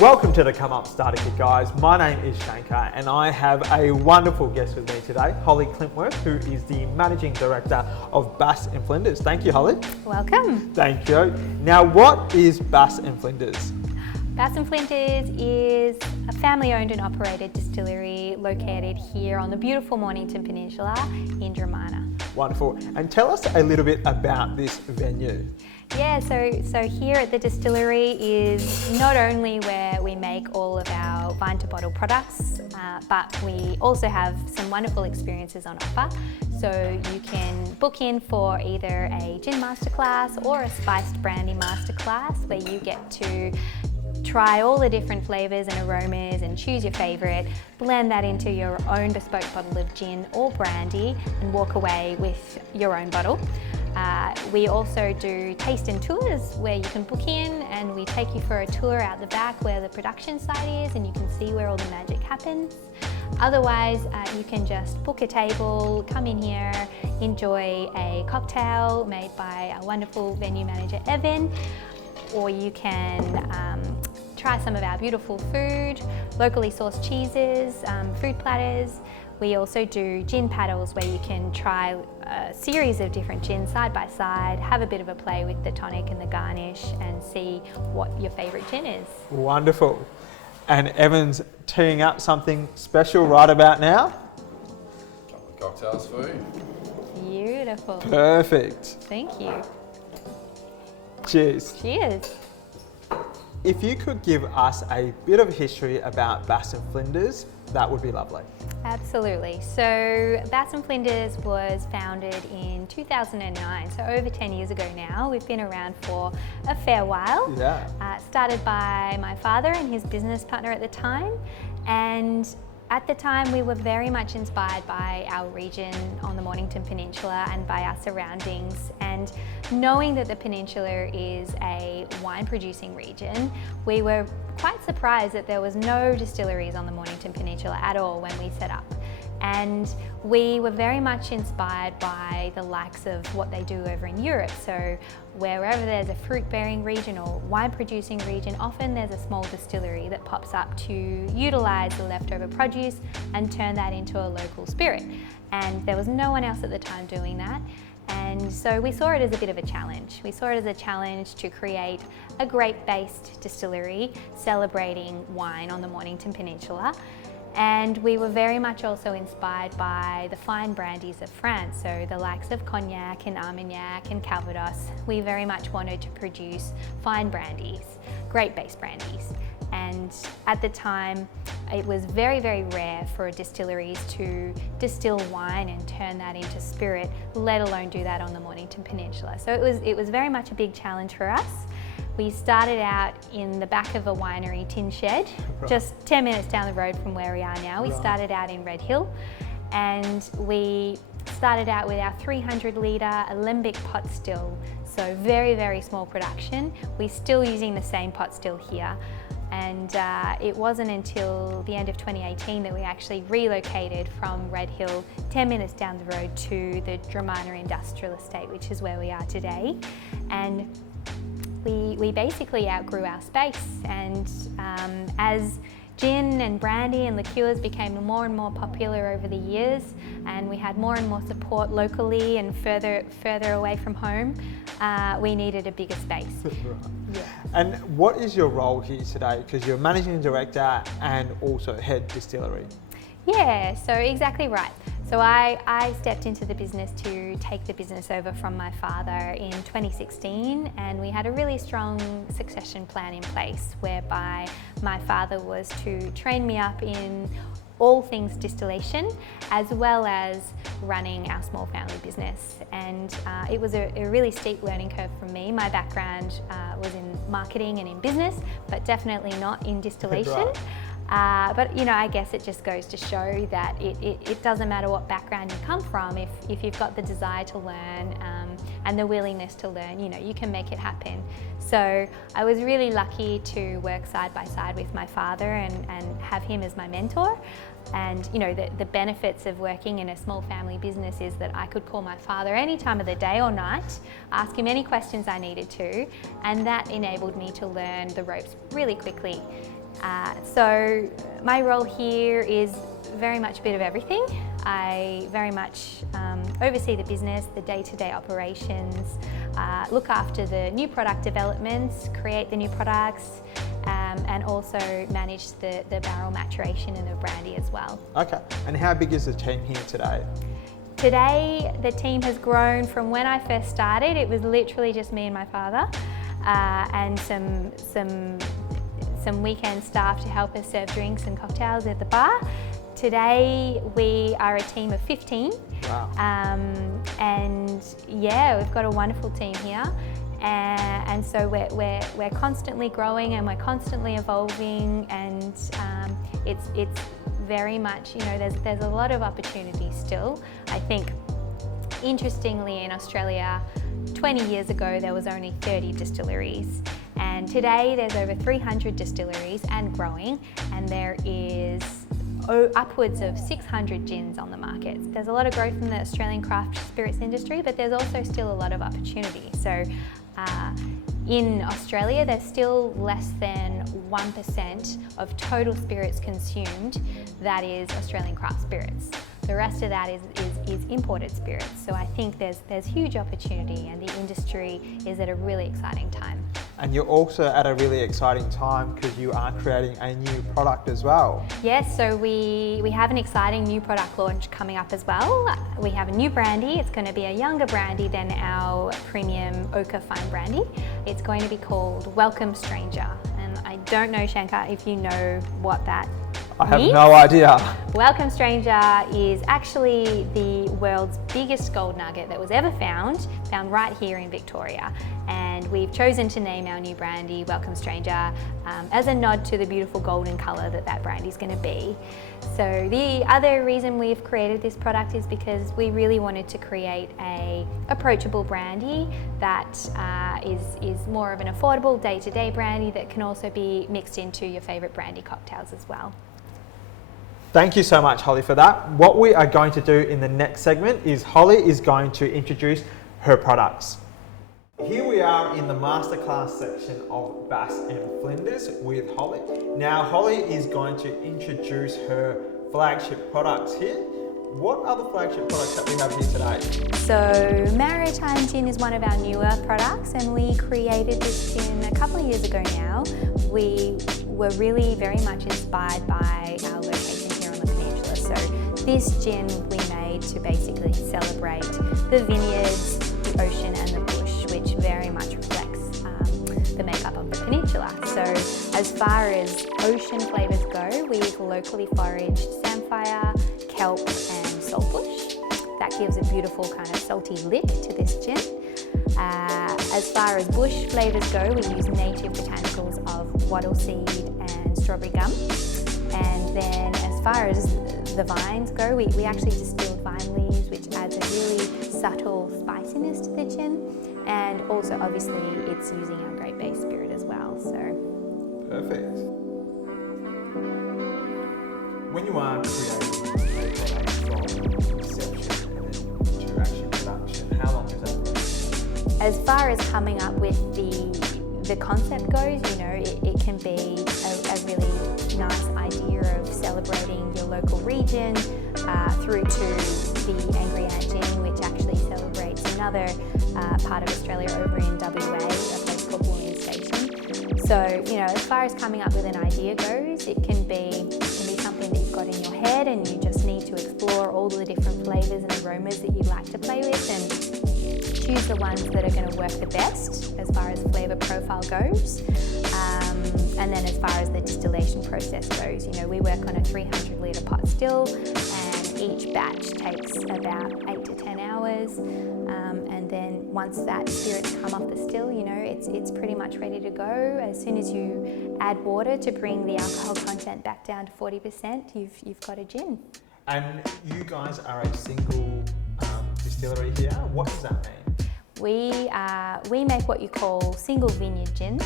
Welcome to the Come Up Starter Kit, guys. My name is Shankar and I have a wonderful guest with me today, Holly Clintworth, who is the Managing Director of Bass Flinders. Thank you, Holly. Welcome. Thank you. Now, what is Bass Flinders? Bass Flinders is a family-owned and operated distillery located here on the beautiful Mornington Peninsula in Dramana. Wonderful. And tell us a little bit about this venue. Yeah, so here at the distillery is not only where we make all of our vine to bottle products, but we also have some wonderful experiences on offer. So you can book in for either a gin masterclass or a spiced brandy masterclass where you get to try all the different flavours and aromas and choose your favourite, blend that into your own bespoke bottle of gin or brandy and walk away with your own bottle. We also do taste and tours where you can book in and we take you for a tour out the back where the production site is and you can see where all the magic happens. Otherwise, you can just book a table, come in here, enjoy a cocktail made by our wonderful venue manager Evan, or you can try some of our beautiful food, locally sourced cheeses, food platters. We also do gin paddles where you can try a series of different gins side by side, have a bit of a play with the tonic and the garnish and see what your favourite gin is. Wonderful. And Evan's teeing up something special right about now. Couple of cocktails for you. Beautiful. Perfect. Thank you. Cheers. Cheers. If you could give us a bit of history about Bass Flinders, that would be lovely. Absolutely. So Bass Flinders was founded in 2009, so over 10 years ago now. We've been around for a fair while. Yeah. Started by my father and his business partner at the time, and at the time we were very much inspired by our region on the Mornington Peninsula and by our surroundings, and knowing that the peninsula is a wine producing region, we were quite surprised that there was no distilleries on the Mornington Peninsula at all when we set up. And we were very much inspired by the likes of what they do over in Europe. So wherever there's a fruit-bearing region or wine-producing region, often there's a small distillery that pops up to utilise the leftover produce and turn that into a local spirit. And there was no one else at the time doing that. And so we saw it as a bit of a challenge. We saw it as a challenge to create a grape-based distillery celebrating wine on the Mornington Peninsula. And we were very much also inspired by the fine brandies of France, so the likes of Cognac and Armagnac and Calvados. We very much wanted to produce fine brandies, grape-based brandies. And at the time, it was very, very rare for distilleries to distill wine and turn that into spirit, let alone do that on the Mornington Peninsula. So it was very much a big challenge for us. We started out in the back of a winery tin shed, just 10 minutes down the road from where we are now. We started out in Red Hill, and we started out with our 300 litre alembic pot still. So very, very small production. We're still using the same pot still here. And it wasn't until the end of 2018 that we actually relocated from Red Hill 10 minutes down the road to the Dramana Industrial Estate, which is where we are today. And we basically outgrew our space, and as gin and brandy and liqueurs became more and more popular over the years, and we had more and more support locally and further away from home, we needed a bigger space. Yeah. And what is your role here today? Because you're Managing Director and also Head Distillery. Yeah, so exactly right. So I stepped into the business to take the business over from my father in 2016, and we had a really strong succession plan in place whereby my father was to train me up in all things distillation as well as running our small family business. And it was a really steep learning curve for me. My background was in marketing and in business, but definitely not in distillation. Right. But you know, I guess it just goes to show that it doesn't matter what background you come from. If you've got the desire to learn and the willingness to learn. You know, you can make it happen. So I was really lucky to work side by side with my father and have him as my mentor. And you know, the benefits of working in a small family business is that I could call my father any time of the day or night, ask him any questions I needed to, and that enabled me to learn the ropes really quickly. So my role here is very much a bit of everything. I very much oversee the business, the day-to-day operations, look after the new product developments, create the new products, and also manage the barrel maturation and the brandy as well. Okay, and how big is the team here today? Today, the team has grown from when I first started. It was literally just me and my father, and some weekend staff to help us serve drinks and cocktails at the bar. Today, we are a team of 15. Wow. And yeah, we've got a wonderful team here. And so we're constantly growing and we're constantly evolving, and it's very much, you know, there's a lot of opportunity still. I think, interestingly, in Australia, 20 years ago there was only 30 distilleries, and today there's over 300 distilleries and growing, and there is upwards of 600 gins on the market. There's a lot of growth in the Australian craft spirits industry, but there's also still a lot of opportunity. So in Australia, there's still less than 1% of total spirits consumed that is Australian craft spirits. The rest of that is imported spirits. So I think there's huge opportunity, and the industry is at a really exciting time. And you're also at a really exciting time because you are creating a new product as well. Yes, so we have an exciting new product launch coming up as well. We have a new brandy. It's going to be a younger brandy than our premium Ochre Fine brandy. It's going to be called Welcome Stranger. And I don't know, Shankar, if you know what that I have no idea. Welcome Stranger is actually the world's biggest gold nugget that was ever found right here in Victoria. And we've chosen to name our new brandy Welcome Stranger as a nod to the beautiful golden colour that brandy is going to be. So the other reason we've created this product is because we really wanted to create a approachable brandy that is more of an affordable day-to-day brandy that can also be mixed into your favourite brandy cocktails as well. Thank you so much, Holly, for that. What we are going to do in the next segment is Holly is going to introduce her products. Here we are in the masterclass section of Bass and Flinders with Holly. Now, Holly is going to introduce her flagship products here. What are the flagship products that we have here today? So Maritime Gin is one of our newer products, and we created this gin a couple of years ago now. We were really very much inspired by our location here on the peninsula. So this gin we made to basically celebrate the vineyards, the ocean and the bush, which very much reflects the makeup of the peninsula. So as far as ocean flavours go, we've locally foraged samphire, kelp and saltbush. That gives a beautiful kind of salty lick to this gin. As far as bush flavours go, we use native botanicals of wattle seed and strawberry gum. And then as far as the vines go, we actually distilled vine leaves, which adds a really subtle spiciness to the gin. And also obviously it's using our Great Bay spirit as well. So perfect. When you are creating a product from conception and then to actually production, how long does that take? As far as coming up with the concept goes, you know, it can be a really nice idea of celebrating your local region through to the Angry Ant Gin, which actually celebrates another part of Australia over in WA, a place called William Station. So, you know, as far as coming up with an idea goes, it can be something that you've got in your head, and you just need to explore all the different flavours and aromas that you'd like to play with and choose the ones that are going to work the best as far as flavour profile goes. And then as far as the distillation process goes, you know, we work on a 300 litre pot still, and each batch takes about 8 to 10 hours. And then once that spirit's come off the still, you know, it's pretty much ready to go. As soon as you add water to bring the alcohol content back down to 40%, you've got a gin. And you guys are a single distillery here. What does that mean? We make what you call single vineyard gins,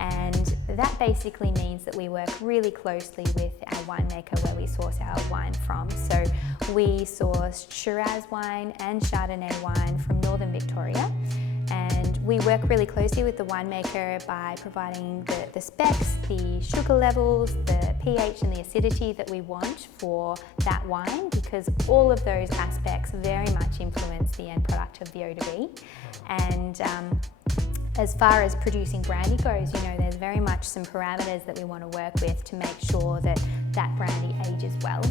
and that basically means that we work really closely with our winemaker where we source our wine from. So we source Shiraz wine and Chardonnay wine from northern Victoria, and we work really closely with the winemaker by providing the specs, the sugar levels, the pH and the acidity that we want for that wine, because all of those aspects very much influence the end product of the eau de vie. And as far as producing brandy goes, you know, there's very much some parameters that we want to work with to make sure that that brandy ages well.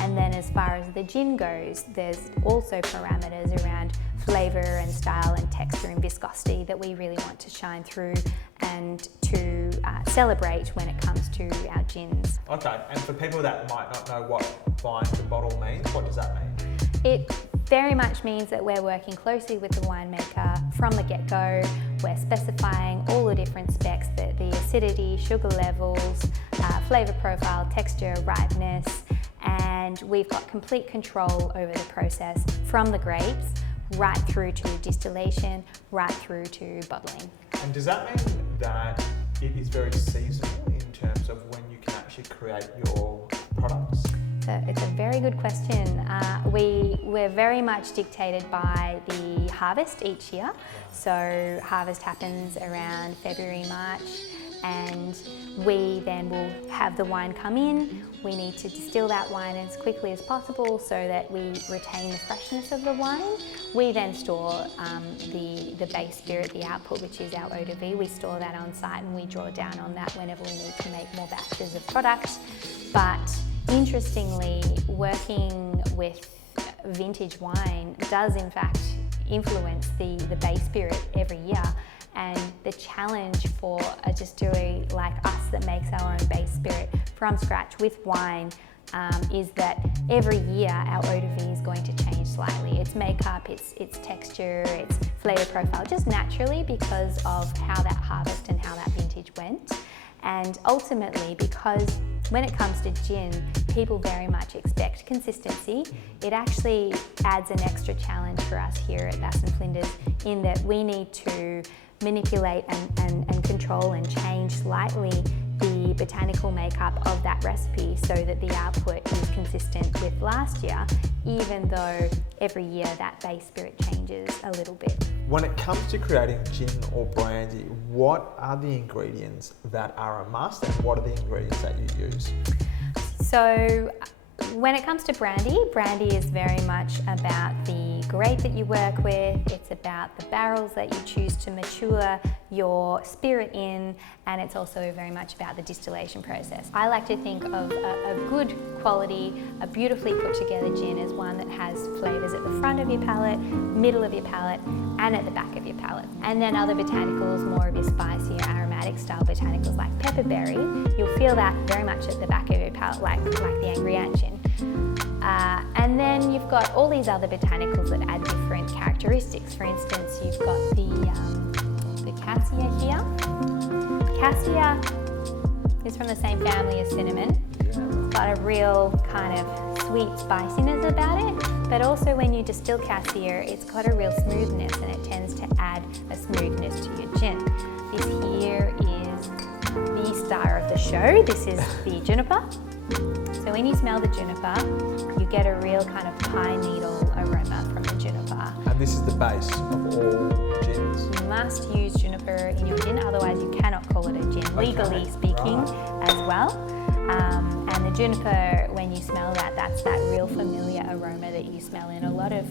And then as far as the gin goes, there's also parameters around flavour and style and texture and viscosity that we really want to shine through and to celebrate when it comes to our gins. Okay, and for people that might not know what vine to bottle means, what does that mean? It very much means that we're working closely with the winemaker from the get-go. We're specifying all the different specs, the acidity, sugar levels, flavour profile, texture, ripeness, and we've got complete control over the process from the grapes right through to distillation, right through to bottling. And does that mean that it is very seasonal in terms of when you can actually create your products? It's a very good question. We're very much dictated by the harvest each year. So harvest happens around February, March, and we then will have the wine come in. We need to distill that wine as quickly as possible so that we retain the freshness of the wine. We then store the base spirit, the output, which is our eau de vie. We store that on site and we draw down on that whenever we need to make more batches of product. But interestingly, working with vintage wine does in fact influence the base spirit every year. And the challenge for a distillery like us that makes our own base spirit from scratch with wine is that every year our eau de vie is going to change slightly. Its makeup, its texture, its flavour profile, just naturally because of how that harvest and how that vintage went. And ultimately, because when it comes to gin, people very much expect consistency, it actually adds an extra challenge for us here at Bass Flinders in that we need to manipulate and control and change slightly the botanical makeup of that recipe so that the output is consistent with last year, even though every year that base spirit changes a little bit. When it comes to creating gin or brandy, what are the ingredients that are a must and what are the ingredients that you use? So when it comes to brandy, brandy is very much about the grape that you work with, it's about the barrels that you choose to mature your spirit in, and it's also very much about the distillation process. I like to think of a good quality, a beautifully put together gin as one that has flavours at the front of your palate, middle of your palate, and at the back of your palate. And then other botanicals, more of your spicier aromatic style botanicals like pepperberry, you'll feel that very much at the back of your palate, like the angry ant gin. And then you've got all these other botanicals that add different characteristics. For instance, you've got the cassia here. Cassia is from the same family as cinnamon. It's got a real kind of sweet spiciness about it, but also when you distill cassia, it's got a real smoothness and it tends to add a smoothness to your gin. This here is the star of the show. This is the juniper. So when you smell the juniper, you get a real kind of pine needle aroma from the juniper. And this is the base of all gins? You must use juniper in your gin, otherwise you cannot call it a gin, legally speaking, as well. And the juniper, when you smell that, that's that real familiar aroma that you smell in a lot of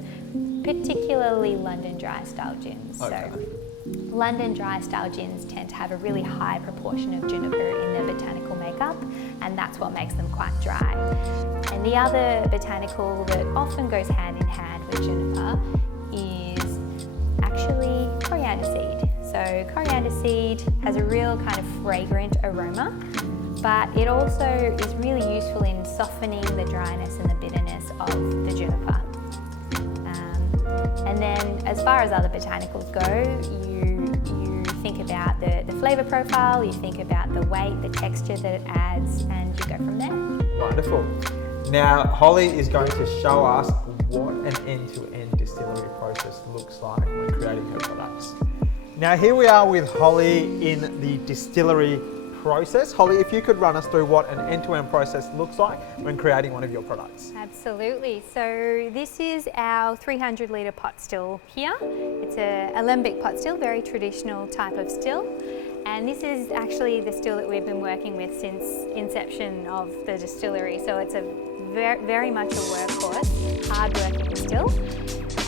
particularly London dry style gins. Okay. So London dry style gins tend to have a really high proportion of juniper in their botanical makeup, and that's what makes them quite dry. And the other botanical that often goes hand in hand with juniper is actually coriander seed. So coriander seed has a real kind of fragrant aroma, but it also is really useful in softening the dryness and the bitterness of the juniper. And then as far as other botanicals go, you think about the flavour profile, you think about the weight, the texture that it adds, and you go from there. Wonderful. Now, Holly is going to show us what an end-to-end distillery process looks like when creating her products. Now here we are with Holly in the distillery process. Holly, if you could run us through what an end-to-end process looks like when creating one of your products. Absolutely. So this is our 300 litre pot still here. It's a alembic pot still, very traditional type of still. And this is actually the still that we've been working with since inception of the distillery. So it's a very much a workhorse, hard-working still.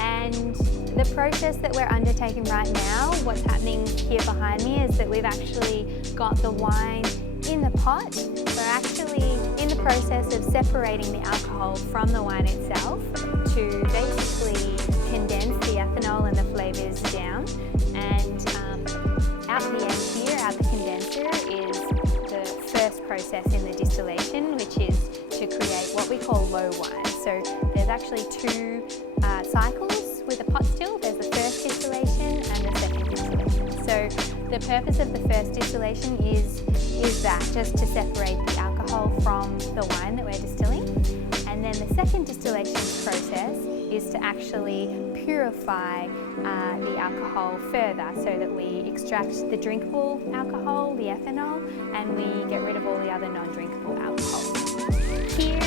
And the process that we're undertaking right now, what's happening here behind me is that we've actually got the wine in the pot. We're actually in the process of separating the alcohol from the wine itself to basically condense the ethanol and the flavours down. And out the end here, out the condenser, is the first process in the distillation, which is to create what we call low wine. So there's actually two cycles with a pot still. There's the first distillation and the second distillation. So the purpose of the first distillation is that, just to separate the alcohol from the wine that we're distilling. And then the second distillation process is to actually purify the alcohol further so that we extract the drinkable alcohol, the ethanol, and we get rid of all the other non-drinkable alcohol. Here,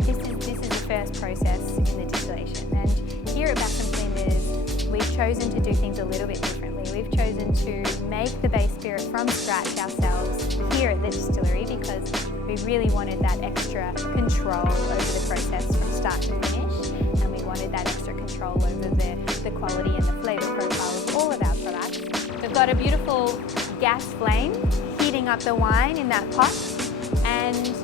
this is the first process in the distillation, and here at Bass Flinders we've chosen to do things a little bit differently. We've chosen to make the base spirit from scratch ourselves here at the distillery because we really wanted that extra control over the process from start to finish, and we wanted that extra control over the quality and the flavour profile of all of our products. We've got a beautiful gas flame heating up the wine in that pot, and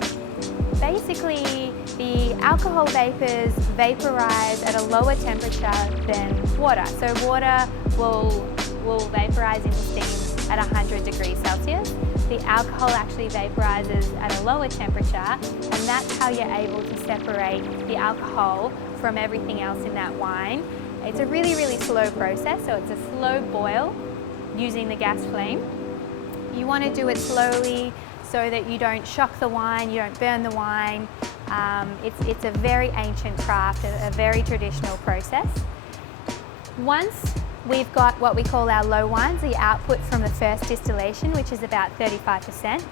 basically the alcohol vapours vaporise at a lower temperature than water. So water will vaporise into steam at 100 degrees Celsius. The alcohol actually vaporizes at a lower temperature, and that's how you're able to separate the alcohol from everything else in that wine. It's a really, really slow process, so it's a slow boil using the gas flame. You want to do it slowly so that you don't shock the wine, you don't burn the wine. It's a very ancient craft, a very traditional process. Once we've got what we call our low wines, the output from the first distillation, which is about 35%.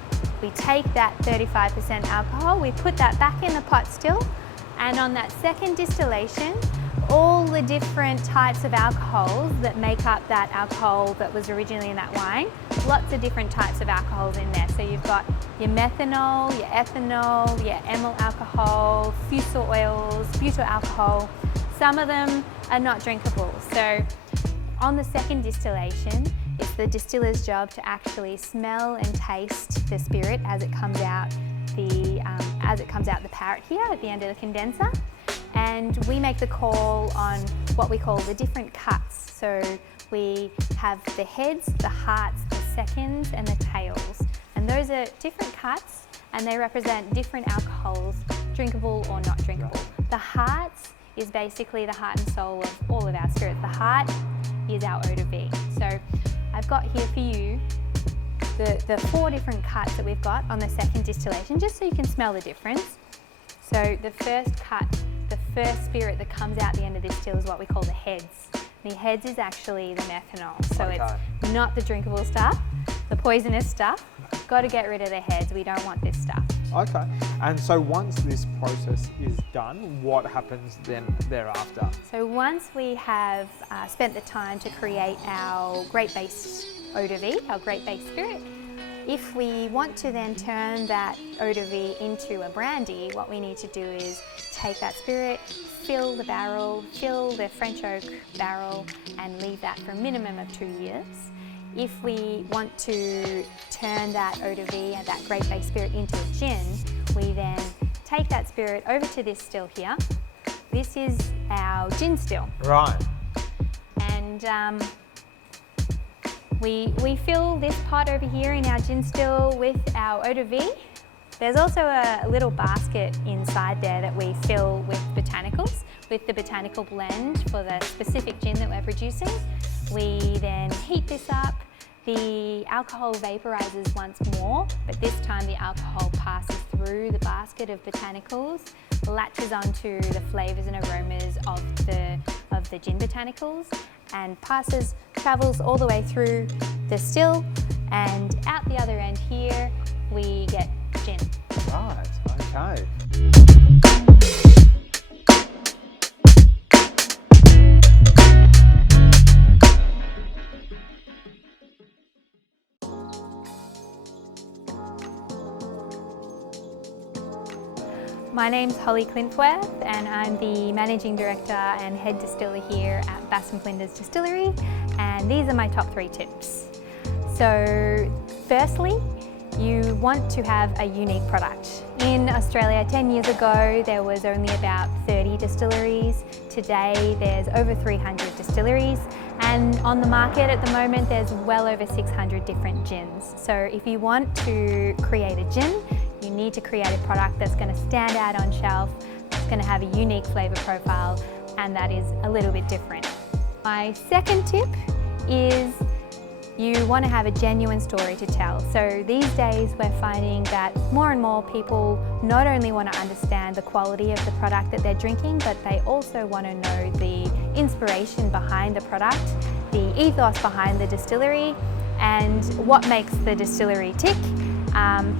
We take that 35% alcohol, we put that back in the pot still, and on that second distillation, all the different types of alcohols that make up that alcohol that was originally in that wine, lots of different types of alcohols in there. So you've got your methanol, your ethanol, your amyl alcohol, fusel oils, butyl alcohol. Some of them are not drinkable. So on the second distillation, it's the distiller's job to actually smell and taste the spirit as it comes out the parrot here at the end of the condenser. And we make the call on what we call the different cuts. So we have the heads, the hearts, the seconds, and the tails. And those are different cuts, and they represent different alcohols, drinkable or not drinkable. The hearts is basically the heart and soul of all of our spirits. The heart is our eau de vie. So I've got here for you the 4 different cuts that we've got on the second distillation, just so you can smell the difference. So the first cut, the first spirit that comes out the end of this still is what we call the heads. The heads is actually the methanol, so it's not the drinkable stuff, the poisonous stuff. Got to get rid of the heads, we don't want this stuff. Okay, and so once this process is done, what happens then thereafter? So once we have spent the time to create our great base eau de vie, our great base spirit, if we want to then turn that eau de vie into a brandy, what we need to do is take that spirit, fill the barrel, fill the French oak barrel, and leave that for a minimum of 2 years. If we want to turn that eau de vie and that great base spirit into a gin, we then take that spirit over to this still here. This is our gin still. Right. And we fill this pot over here in our gin still with our eau de vie. There's also a little basket inside there that we fill with botanicals, with the botanical blend for the specific gin that we're producing. We then heat this up. The alcohol vaporizes once more, but this time the alcohol passes through through the basket of botanicals, latches onto the flavours and aromas of the gin botanicals, and travels all the way through the still, and out the other end here we get gin. Right, okay. My name's Holly Clintworth and I'm the Managing Director and Head Distiller here at Bass Flinders Distillery, and these are my top 3 tips. So firstly, you want to have a unique product. In Australia 10 years ago there was only about 30 distilleries. Today there's over 300 distilleries, and on the market at the moment there's well over 600 different gins. So if you want to create a gin, you need to create a product that's going to stand out on shelf, that's going to have a unique flavour profile, and that is a little bit different. My second tip is you want to have a genuine story to tell. So these days we're finding that more and more people not only want to understand the quality of the product that they're drinking, but they also want to know the inspiration behind the product, the ethos behind the distillery, and what makes the distillery tick.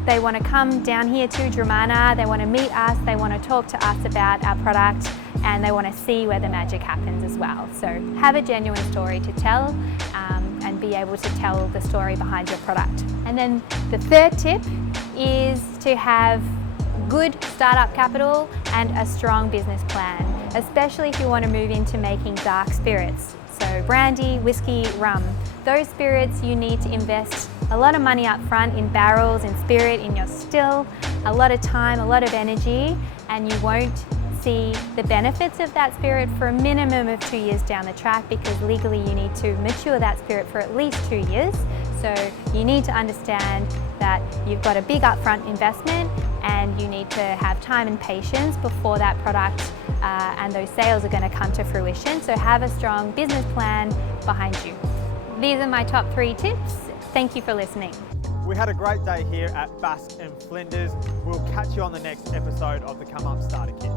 They want to come down here to Dramana, they want to meet us, they want to talk to us about our product, and they want to see where the magic happens as well. So have a genuine story to tell and be able to tell the story behind your product. And then the third tip is to have good startup capital and a strong business plan, especially if you want to move into making dark spirits. So brandy, whiskey, rum. Those spirits you need to invest a lot of money up front in barrels, in spirit, in your still, a lot of time, a lot of energy, and you won't see the benefits of that spirit for a minimum of 2 years down the track, because legally you need to mature that spirit for at least 2 years. So you need to understand that you've got a big upfront investment and you need to have time and patience before that product and those sales are going to come to fruition. So have a strong business plan behind you. These are my top 3 tips. Thank you for listening. We had a great day here at Bass and Flinders. We'll catch you on the next episode of the Come Up Starter Kit.